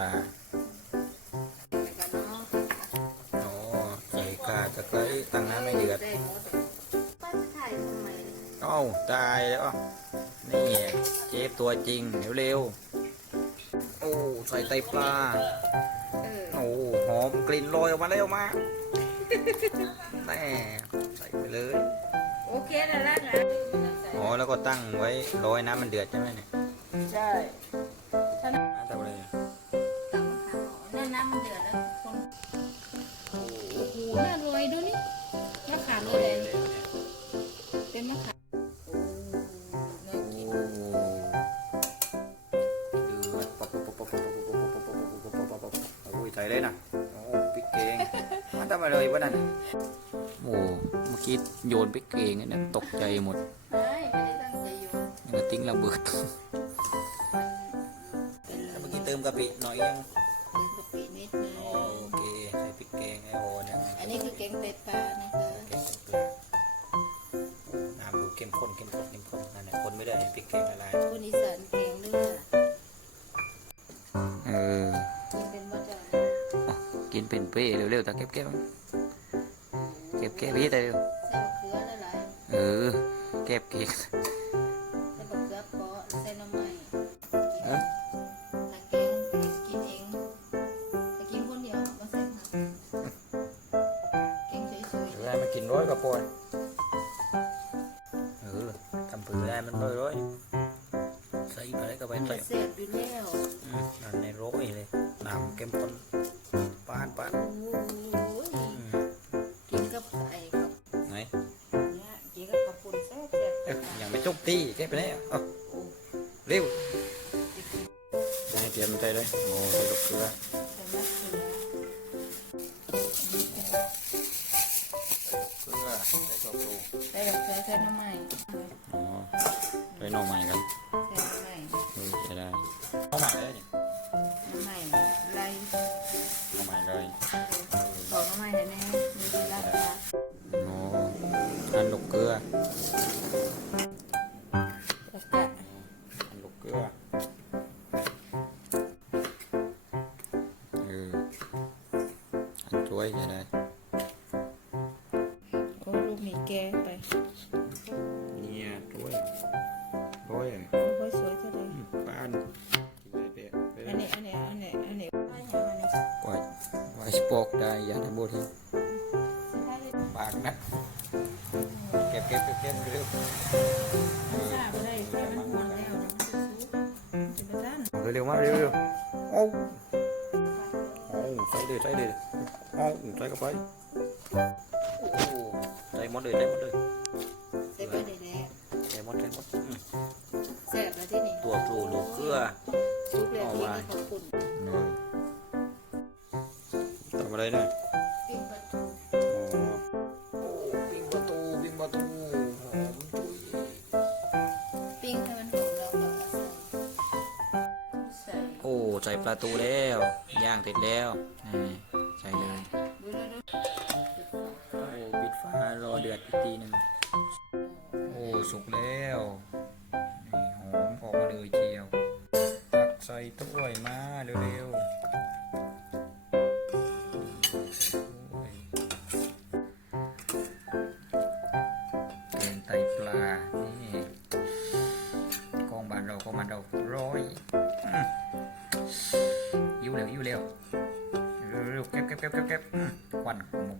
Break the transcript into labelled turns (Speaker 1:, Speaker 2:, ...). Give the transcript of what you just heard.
Speaker 1: ลา
Speaker 2: แล้วก็เนาะ
Speaker 1: อ๋อใส่กาตะไคร้ตั้งน้ำไม่เดือด
Speaker 2: ได้หมดป้าจะถ่ายทำไม
Speaker 1: เอ้าตายแล้วอะนี่เจฟตัวจริงเร็วๆโอ้ใส่ไตปลา
Speaker 2: เออ
Speaker 1: โอ้หอมกลิ่นลอยออกมาแล้วมาแม่ใส่ไปเลย
Speaker 2: โอเคแล้วล่ะนะ
Speaker 1: อ๋อแล้วก็ตั้งไว้รอยน้ำมันเดือดใช่ไหมเนี่ย
Speaker 2: ใช่ หน้ารวยดูนี่มะขามเลยเป็นมะขาม
Speaker 1: ใส่เลยนะโอ้พริกเกงมันทำอะไรวะนั่นโอ้เมื่อกี้โยนพริกเกงเนี่ยตกใจหมด
Speaker 2: ไม่ไม่ได้ตั้งใจโย
Speaker 1: นติ้งระเบิด
Speaker 2: เมื่
Speaker 1: อกี้เติมกะปิหน่อยยัง
Speaker 2: ง
Speaker 1: ให้โอ้เนี่ย
Speaker 2: อันนี้คือแกงไตปลานะคะ
Speaker 1: แกงเปลือกน้ำดูเข้มข้นเข้มข้นเข้มข้นนั่นแหละคนไม่ได้ให้พริกแกงละลาย
Speaker 2: คนอีสานแกงเลือด
Speaker 1: เออ
Speaker 2: กินเป็นมะจอย
Speaker 1: กินเป็นเป้เร็วๆตาเก็บเก็บเก็บเก็บพี่แต่เร็ว
Speaker 2: ใส่มะเขือหลาย
Speaker 1: เออเก็บเก็บ
Speaker 2: กิน
Speaker 1: ร้อยกว่าปอนเออทำเผื่อให้มันร้อยร้อยใส่ไปก็ไป
Speaker 2: ๆ
Speaker 1: ใส่
Speaker 2: มันแซ่บอยู่แล้ว
Speaker 1: อืมนั่นในร้อยเลยน้ำเข้มข้นปานปาน
Speaker 2: โอ้ย
Speaker 1: อืม
Speaker 2: กินกับไก่กับ
Speaker 1: ไหน
Speaker 2: เนี่ยกินกับข้าวปุ้นแซ่บ
Speaker 1: เอ๊ะ
Speaker 2: ๆ
Speaker 1: ยังไม่จบตีเก็บไปไหนอะเอา
Speaker 2: โอ้
Speaker 1: เร็วให้เตรียมใจเลยโอ้ใส่ดอกเกลือ
Speaker 2: เข้ามาเลยใหม่
Speaker 1: ไรเข้ามาเลย
Speaker 2: บอกเำให
Speaker 1: ม่เลย
Speaker 2: แน่ไม่ได้ละ
Speaker 1: โอ้อันลูกเกลืออันลูกเกลือเอออันช่วยจะได้
Speaker 2: โอ้ลูกมีแก้ไป
Speaker 1: ป
Speaker 2: อ
Speaker 1: กได้ย่าทำบุญให้ปากนะเก็บเก็บเก็บเก็บเร็ว
Speaker 2: ไม่ทราบเลยแค่มันห่วมันจะซุกเร็
Speaker 1: วเร็วโอ้โอ้ใส่เลยใส่เลยโอ้ใส่เข้าไปโอ้ใส่หมดเลยใส่หมดเลย
Speaker 2: ใส่ไปเด็ด
Speaker 1: ใส่หมดใส่หมด
Speaker 2: แซ่บแล้วที่นี่
Speaker 1: ตัวครูลูกเกลือ
Speaker 2: ซุปแล้วที่นี่ขอบคุณ
Speaker 1: อะไรเนี่ย
Speaker 2: ปิ้งปลาทู
Speaker 1: อ๋อโอ้ปิ้งประตูปิ้งประตูหอมจุย
Speaker 2: ปิ้งให้มันหอมแล้วก็ใส่
Speaker 1: โอ้ใส่ปลาตูแล้วย่างเสร็จแล้วนี่ใส่เลย
Speaker 2: ดูดูดู
Speaker 1: โอ้ปิดฟ้ารอเดือดอีกทีหนึ่งโอ้สุกแล้วนี่หอมออกมาเลยเจียวตักใส่ถ้วยมาเร็วๆ องบานเรากองบานเราร้อยอยิ้วเร็วยิ้วเร็วเร็วเก็บเก็บเก็บเก็บเก็บควันขโมง